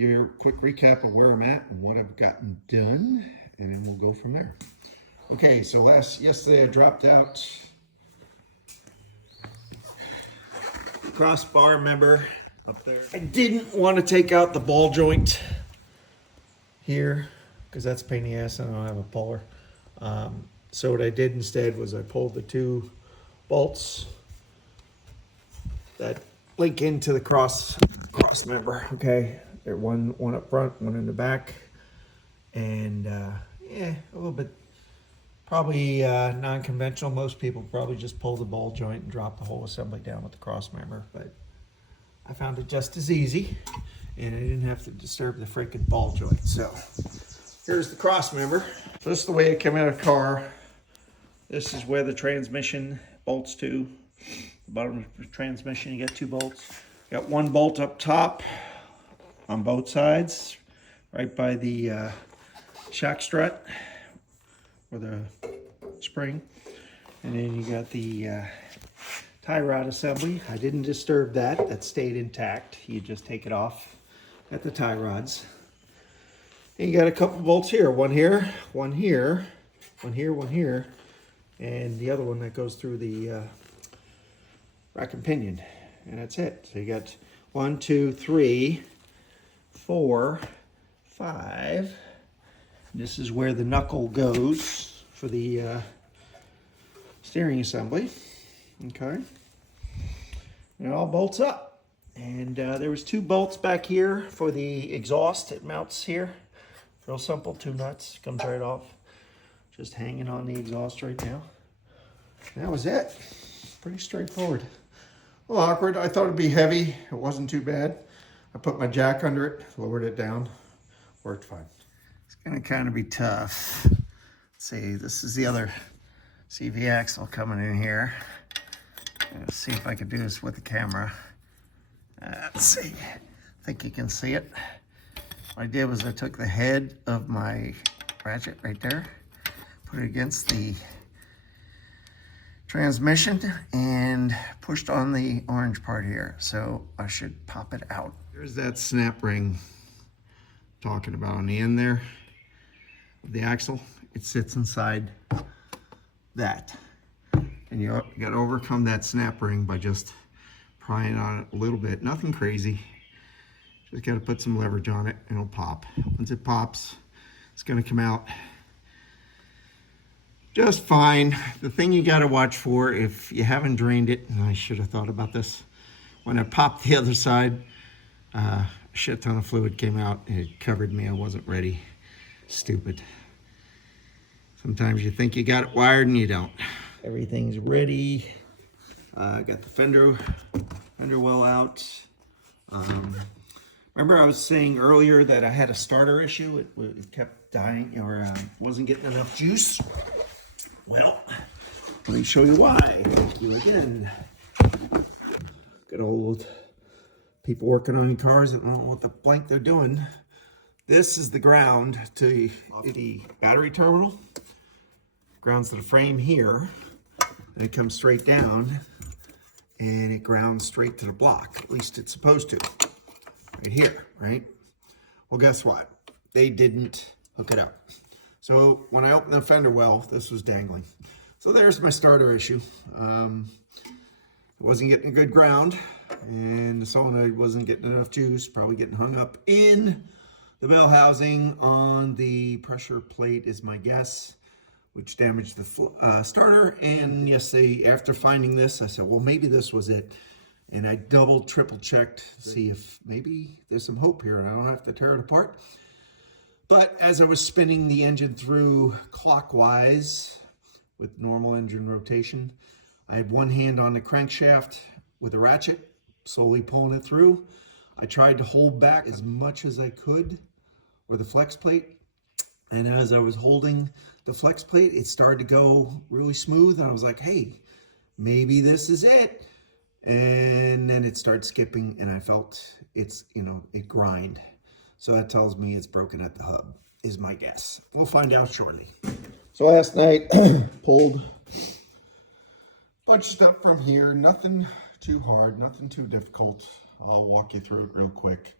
you a quick recap of where I'm at and what I've gotten done, and then we'll go from there. Okay, so yesterday I dropped out crossbar, remember, up there. I didn't want to take out the ball joint here because that's a pain in the ass and I don't have a puller. So what I did instead was I pulled the two bolts that link into the cross member. Okay, they're one up front, one in the back, and yeah, a little bit probably non-conventional. Most people probably just pull the ball joint and drop the whole assembly down with the cross member, but I found it just as easy, and I didn't have to disturb the freaking ball joint. So here's the cross member. So this is the way it came out of the car. This is where the transmission bolts to. The bottom of the transmission, you got two bolts. Got one bolt up top on both sides, right by the shock strut or the spring. And then you got the tie rod assembly. I didn't disturb that. That stayed intact. You just take it off at the tie rods. And you got a couple bolts here. One here, one here, one here, one here, and the other one that goes through the rack and pinion. And that's it. So you got 1, 2, 3, 4, 5. This is where the knuckle goes for the steering assembly. Okay. And it all bolts up. And there was 2 bolts back here for the exhaust. It mounts here. Real simple, 2 nuts. Comes right off. Just hanging on the exhaust right now. And that was it. Pretty straightforward. A little awkward. I thought it'd be heavy. It wasn't too bad. I put my jack under it, lowered it down. Worked fine. It's gonna kind of be tough. Let's see, this is the other CV axle coming in here. Let's see if I can do this with the camera. Let's see. I think you can see it. What I did was I took the head of my ratchet right there, put it against the transmission and pushed on the orange part here. So I should pop it out. There's that snap ring talking about on the end there of the axle. It sits inside that. And you got to overcome that snap ring by just prying on it a little bit. Nothing crazy. Just got to put some leverage on it and it'll pop. Once it pops, it's going to come out just fine. The thing you got to watch for, if you haven't drained it, and I should have thought about this, when I popped the other side, a shit ton of fluid came out and it covered me. I wasn't ready. Stupid. Sometimes you think you got it wired and you don't. Everything's ready. Got the fender well out. Remember I was saying earlier that I had a starter issue. It kept dying or wasn't getting enough juice. Well, let me show you why. Thank you again. Good old people working on cars that don't know what the blank they're doing. This is the ground to the battery terminal. Grounds to the frame here. And it comes straight down and it grounds straight to the block. At least it's supposed to. Right here, right? Well, guess what? They didn't hook it up. So when I opened the fender well, this was dangling. So there's my starter issue. It wasn't getting a good ground and the solenoid wasn't getting enough juice, probably getting hung up in the bell housing on the pressure plate is my guess, which damaged the starter. And yesterday, after finding this, I said, well, maybe this was it. And I double, triple checked to see if maybe there's some hope here and I don't have to tear it apart. But as I was spinning the engine through clockwise with normal engine rotation, I had one hand on the crankshaft with a ratchet, slowly pulling it through. I tried to hold back as much as I could, or the flex plate. And as I was holding the flex plate, it started to go really smooth. And I was like, hey, maybe this is it. And then it started skipping and I felt it grind. So that tells me it's broken at the hub, is my guess. We'll find out shortly. So last night, pulled a bunch of stuff from here. Nothing too hard, nothing too difficult. I'll walk you through it real quick.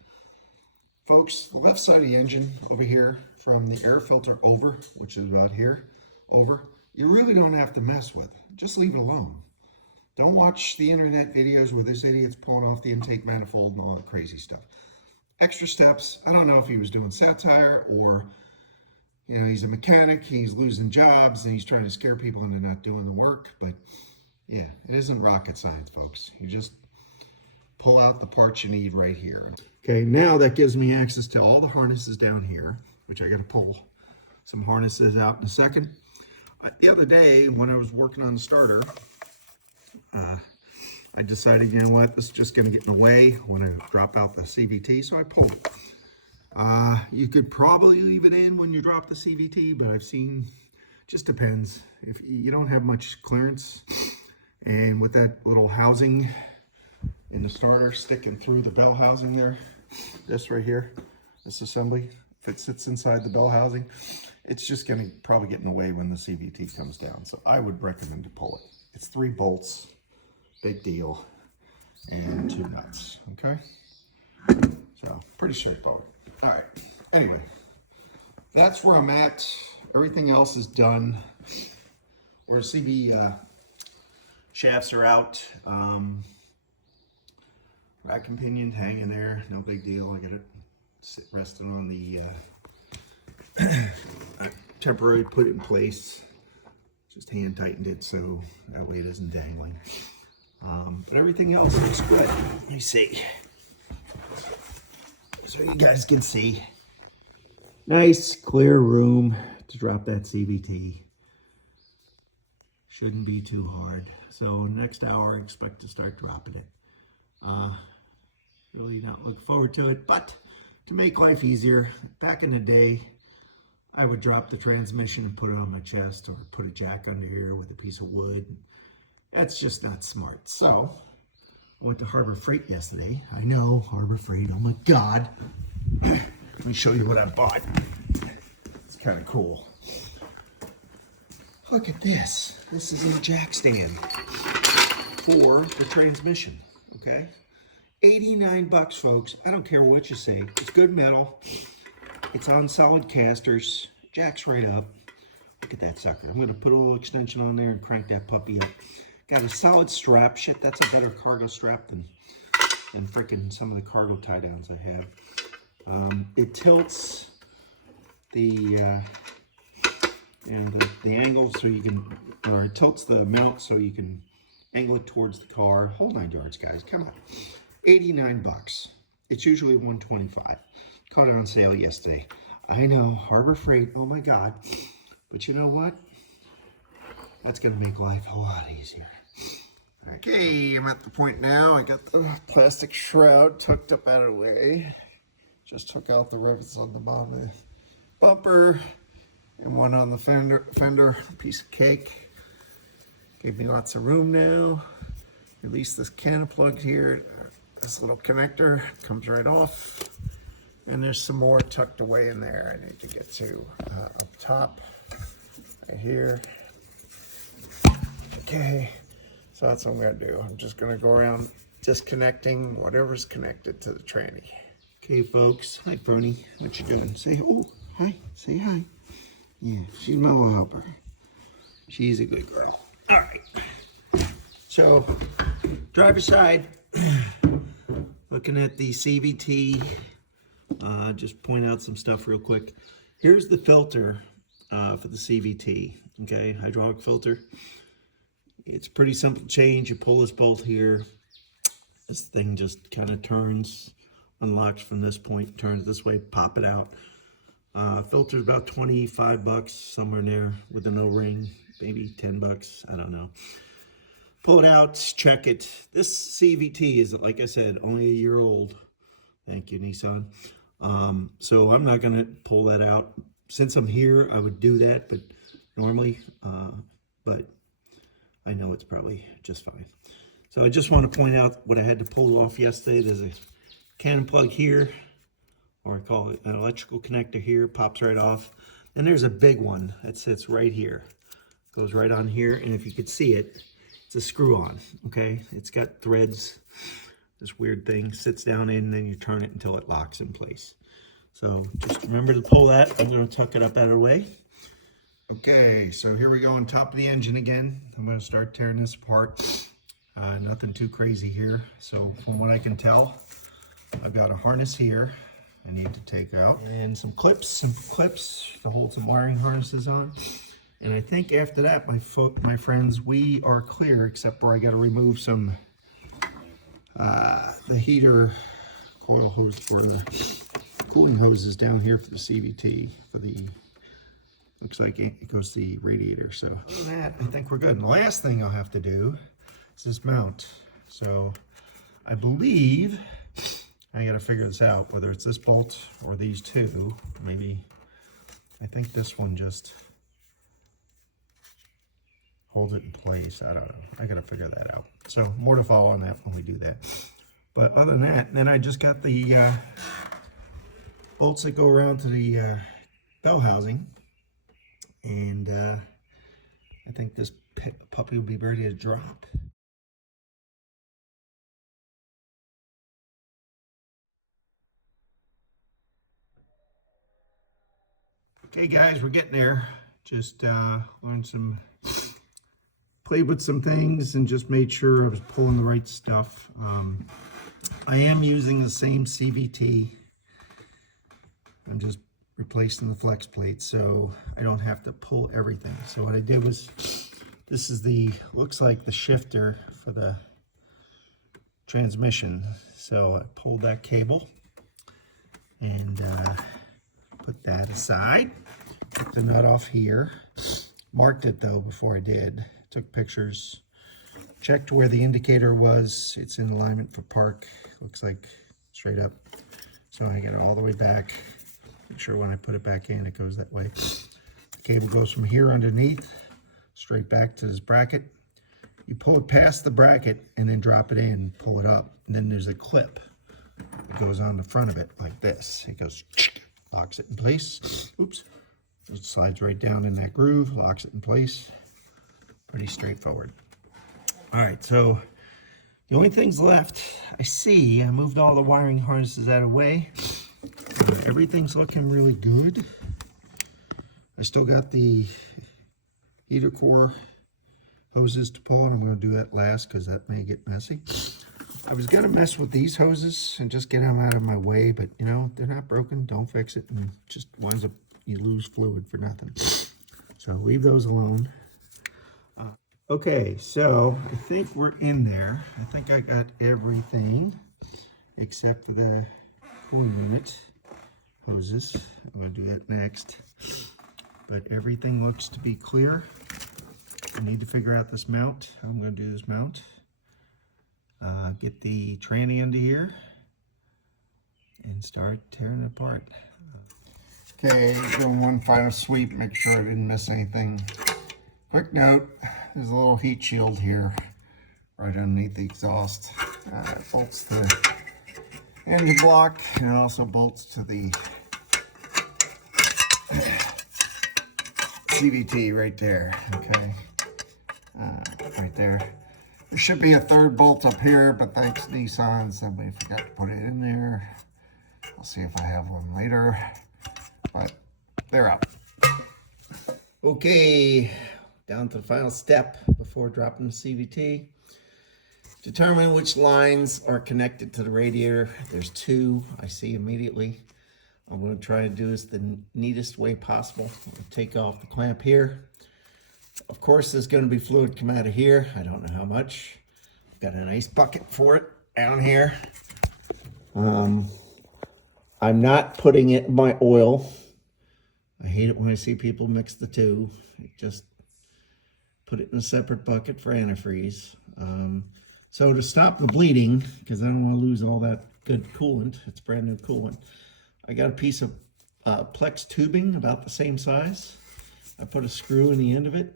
folks, the left side of the engine over here, from the air filter over, which is about here, over, you really don't have to mess with. Just leave it alone. Don't watch the internet videos where this idiot's pulling off the intake manifold and all that crazy stuff. Extra steps. I don't know if he was doing satire or, you know, he's a mechanic, he's losing jobs, and he's trying to scare people into not doing the work. But yeah, it isn't rocket science, folks. You just pull out the parts you need right here. Okay, now that gives me access to all the harnesses down here, which I got to pull some harnesses out in a second. The other day, when I was working on the starter, I decided, you know what, this is just going to get in the way when I drop out the CVT, so I pulled it. You could probably leave it in when you drop the CVT, but I've seen, just depends. If you don't have much clearance, and with that little housing in the starter sticking through the bell housing there, this right here, this assembly, if it sits inside the bell housing, it's just going to probably get in the way when the CVT comes down. So I would recommend to pull it. It's 3 bolts, big deal, and 2 nuts, okay? So pretty straightforward. All right, anyway, that's where I'm at. Everything else is done. Where CV shafts are out. Rack and pinion hanging there, no big deal. I got it resting on the temporarily put it in place. Just hand tightened it so that way it isn't dangling. But everything else looks good. Let me see. So you guys can see. Nice clear room to drop that CVT. Shouldn't be too hard. So next hour I expect to start dropping it. Really not looking forward to it, but to make life easier, back in the day, I would drop the transmission and put it on my chest, or put a jack under here with a piece of wood. That's just not smart. So I went to Harbor Freight yesterday. I know, Harbor Freight, oh my God. Let me show you what I bought. It's kind of cool. Look at this. This is a jack stand for the transmission, okay? 89 bucks, folks. I don't care what you say. It's good metal. It's on solid casters. Jacks right up. Look at that sucker. I'm going to put a little extension on there and crank that puppy up. Got a solid strap. Shit, that's a better cargo strap than freaking some of the cargo tie downs I have. It tilts the angle so you can, or it tilts the mount so you can angle it towards the car. Whole 9 yards, guys. Come on. 89 bucks. It's usually 125. Caught it on sale yesterday. I know, Harbor Freight, oh my God. But you know what? That's going to make life a lot easier. Okay, I'm at the point now. I got the plastic shroud hooked up out of the way. Just took out the rivets on the bottom of the bumper and one on the fender, piece of cake. Gave me lots of room now. Release this can plug here. This little connector comes right off. And there's some more tucked away in there I need to get to up top, right here. Okay, so that's what I'm gonna do. I'm just gonna go around disconnecting whatever's connected to the tranny. Okay, folks. Hi, Fernie. What you doing? Say, oh, hi. Say hi. Yeah, she's my little helper. She's a good girl. All right. So, driver's side. Looking at the CVT. Just point out some stuff real quick. Here's the filter for the CVT. Okay, hydraulic filter. It's pretty simple change. You pull this bolt here. This thing just kind of turns, unlocks from this point, turns this way, pop it out. Filter's about 25 bucks, somewhere in there with an O-ring, maybe 10 bucks, I don't know. Pull it out, check it. This CVT is, like I said, only a year old. Thank you, Nissan. So I'm not gonna pull that out. Since I'm here, I would do that, but normally, but I know it's probably just fine. So I just want to point out what I had to pull off yesterday. There's a cannon plug here, or I call it an electrical connector here, pops right off. And there's a big one that sits right here. Goes right on here, and if you could see it, it's a screw-on, okay? It's got threads, this weird thing, sits down in, and then you turn it until it locks in place. So just remember to pull that. I'm going to tuck it up out of the way. Okay, so here we go on top of the engine again. I'm going to start tearing this apart. Nothing too crazy here. So from what I can tell, I've got a harness here I need to take out, and some clips, simple clips to hold some wiring harnesses on. And I think after that, my friends, we are clear, except for I got to remove some the heater coil hose for the cooling hoses down here for the CVT, for the, looks like it goes to the radiator. So other than that, I think we're good. And the last thing I'll have to do is this mount. So I believe I got to figure this out, whether it's this bolt or these two. Maybe, I think this one just holds it in place. I don't know. I got to figure that out. So more to follow on that when we do that. But other than that, then I just got the bolts that go around to the bell housing. And I think this puppy will be ready to drop. Okay guys, we're getting there. Just learned some, played with some things and just made sure I was pulling the right stuff. I am using the same CVT. I'm just replacing the flex plate so I don't have to pull everything. So what I did was, this is the, looks like the shifter for the transmission. So I pulled that cable and put that aside. Took the nut off here. Marked it though before I did. Took pictures. Checked where the indicator was. It's in alignment for park. Looks like straight up. So I get it all the way back. Make sure when I put it back in, it goes that way. The cable goes from here underneath, straight back to this bracket. You pull it past the bracket and then drop it in, pull it up. And then there's a clip that goes on the front of it like this. It goes, locks it in place. Oops. It slides right down in that groove, locks it in place. Pretty straightforward. All right, so the only things left, I moved all the wiring harnesses out of the way. Everything's looking really good. I still got the heater core hoses to pull, and I'm going to do that last because that may get messy. I was going to mess with these hoses and just get them out of my way, but you know, they're not broken. Don't fix it, and it just winds up, you lose fluid for nothing. So leave those alone. Okay, so I think we're in there. I think I got everything except for the cooling unit hoses. I'm going to do that next. But everything looks to be clear. I need to figure out this mount. How I'm going to do this mount. Get the tranny into here and start tearing it apart. Okay, doing one final sweep, make sure I didn't miss anything. Quick note, there's a little heat shield here right underneath the exhaust. It bolts to the engine block, and it also bolts to the CVT right there, okay? Right there. There should be a third bolt up here, but thanks Nissan, somebody forgot to put it in there. I'll see if I have one later, but they're up. Okay, down to the final step before dropping the CVT. Determine which lines are connected to the radiator. There's two I see immediately. I'm going to try to do this the neatest way possible. I'll take off the clamp here. Of course, there's going to be fluid come out of here. I don't know how much. I've got a nice bucket for it down here. I'm not putting it in my oil. I hate it when I see people mix the two. Just put it in a separate bucket for antifreeze. So to stop the bleeding, because I don't want to lose all that good coolant, it's brand new coolant, I got a piece of Plex tubing about the same size. I put a screw in the end of it.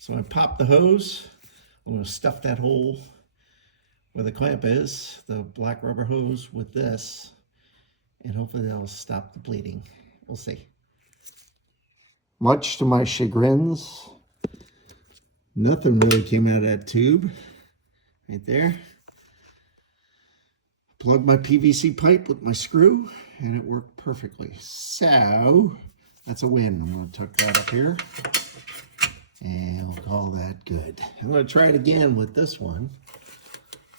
So I pop the hose. I'm going to stuff that hole where the clamp is, the black rubber hose, with this, and hopefully that'll stop the bleeding. We'll see. Much to my chagrins, nothing really came out of that tube right there. Plugged my PVC pipe with my screw, and it worked perfectly. So that's a win. I'm going to tuck that up here, and we'll call that good. I'm going to try it again with this one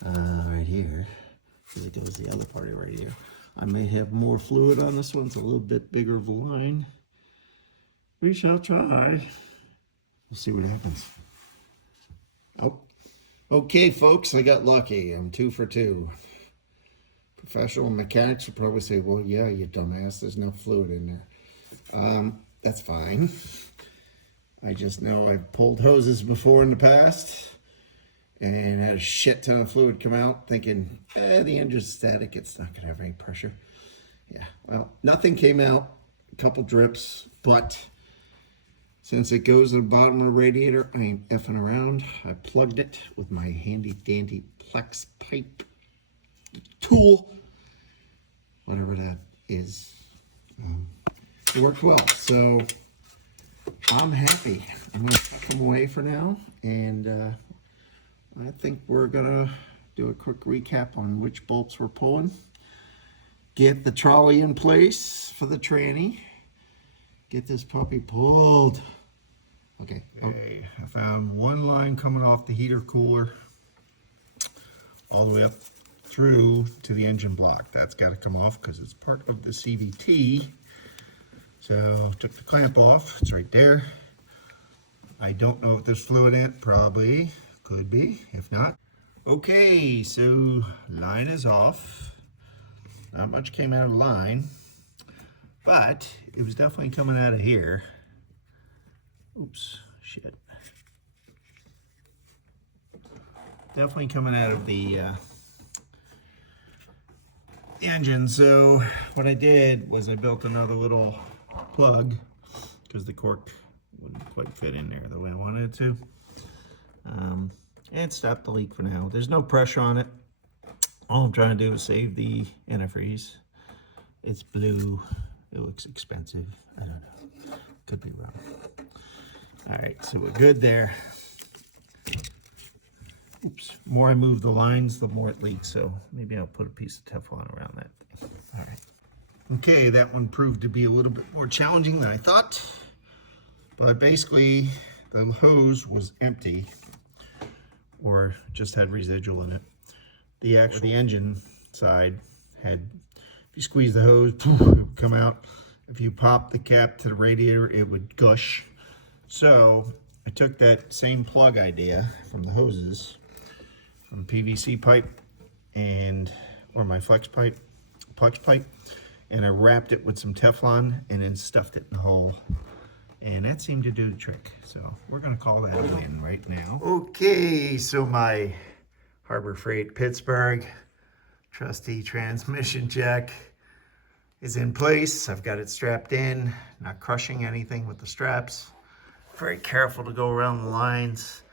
right here, because it goes the other part right here. I may have more fluid on this one. It's a little bit bigger of a line. We shall try. We'll see what happens. Oh, okay, folks, I got lucky. I'm 2 for 2. Professional mechanics will probably say, well, yeah, you dumbass, there's no fluid in there. That's fine. I just know I've pulled hoses before in the past and had a shit ton of fluid come out thinking, the engine's static, it's not going to have any pressure. Yeah, well, nothing came out, a couple drips, but since it goes to the bottom of the radiator, I ain't effing around. I plugged it with my handy dandy Plex pipe tool, whatever that is. It worked well, so I'm happy. I'm gonna tuck them away for now, and I think we're gonna do a quick recap on which bolts we're pulling. Get the trolley in place for the tranny. Get this puppy pulled. Okay. Okay, I found one line coming off the heater cooler all the way up through to the engine block. That's got to come off because it's part of the CVT. So took the clamp off. It's right there. I don't know if there's fluid in it. Probably. Could be. If not. Okay, so line is off. Not much came out of the line, but it was definitely coming out of here. Oops, shit. Definitely coming out of the engine. So what I did was I built another little plug because the cork wouldn't quite fit in there the way I wanted it to. And stopped the leak for now. There's no pressure on it. All I'm trying to do is save the antifreeze. It's blue. It looks expensive. I don't know. Could be wrong. All right, so we're good there. Oops. The more I move the lines, the more it leaks. So maybe I'll put a piece of Teflon around that thing. All right. Okay, that one proved to be a little bit more challenging than I thought. But basically, the hose was empty or just had residual in it. The engine side had, if you squeeze the hose, poof, it would come out. If you pop the cap to the radiator, it would gush. So I took that same plug idea from the hoses, from PVC pipe or my Plex pipe, and I wrapped it with some Teflon and then stuffed it in the hole. And that seemed to do the trick. So we're gonna call that a win right now. Okay, so my Harbor Freight Pittsburgh trusty transmission jack is in place. I've got it strapped in, not crushing anything with the straps. Very careful to go around the lines.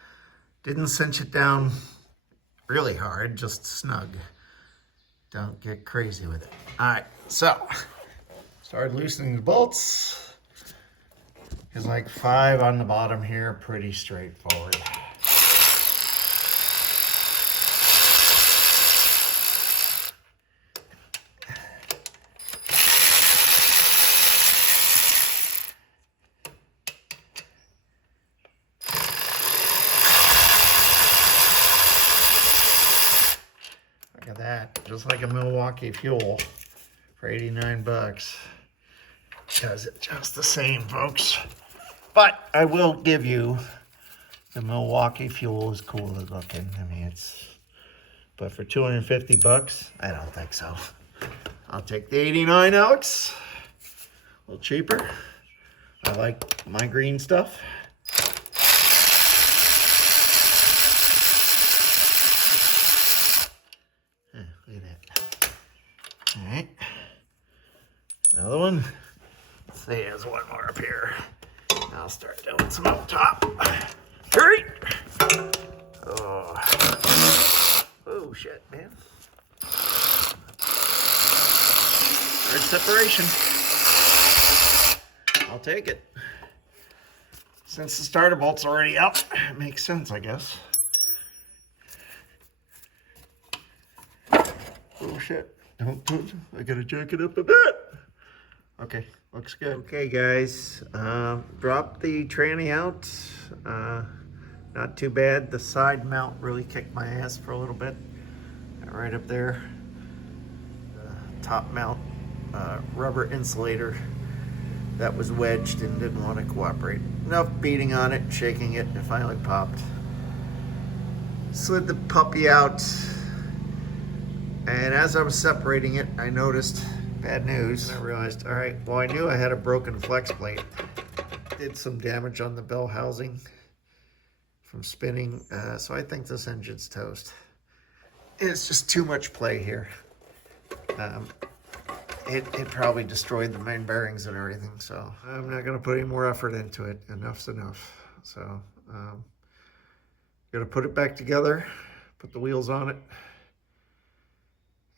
Didn't cinch it down really hard, just snug. Don't get crazy with it. All right, so started loosening the bolts. There's like 5 on the bottom here, pretty straightforward. Look at that, just like a Milwaukee Fuel for 89 bucks. Does it just the same, folks. But I will give you, the Milwaukee Fuel is cooler looking. I mean, but for 250 bucks, I don't think so. I'll take the 89 Alex. A little cheaper. I like my green stuff. Look at that. All right. Another one. Let's see, there's one more up here. I'll start doing some up top. Hurry! Oh shit, man. Hard separation. I'll take it. Since the starter bolt's already out, it makes sense, I guess. Oh shit. Don't. I gotta jack it up a bit. Okay, looks good. Okay, guys, dropped the tranny out. Not too bad. The side mount really kicked my ass for a little bit. Right up there. Top mount rubber insulator that was wedged and didn't want to cooperate. Enough beating on it, shaking it, it finally popped. Slid the puppy out, and as I was separating it, I noticed bad news. I realized, all right, well, I knew I had a broken flex plate. Did some damage on the bell housing from spinning, so I think this engine's toast. It's just too much play here. It probably destroyed the main bearings and everything, so I'm not gonna put any more effort into it. Enough's enough. So, gonna put it back together, put the wheels on it,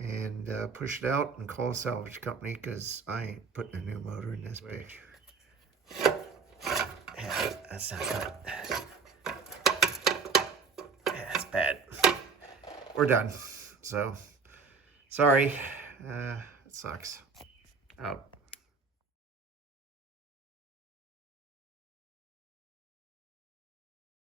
and push it out and call a salvage company, because I ain't putting a new motor in this bitch. Yeah, that's not good. Yeah, it's bad. We're done. So, sorry. It sucks. Out.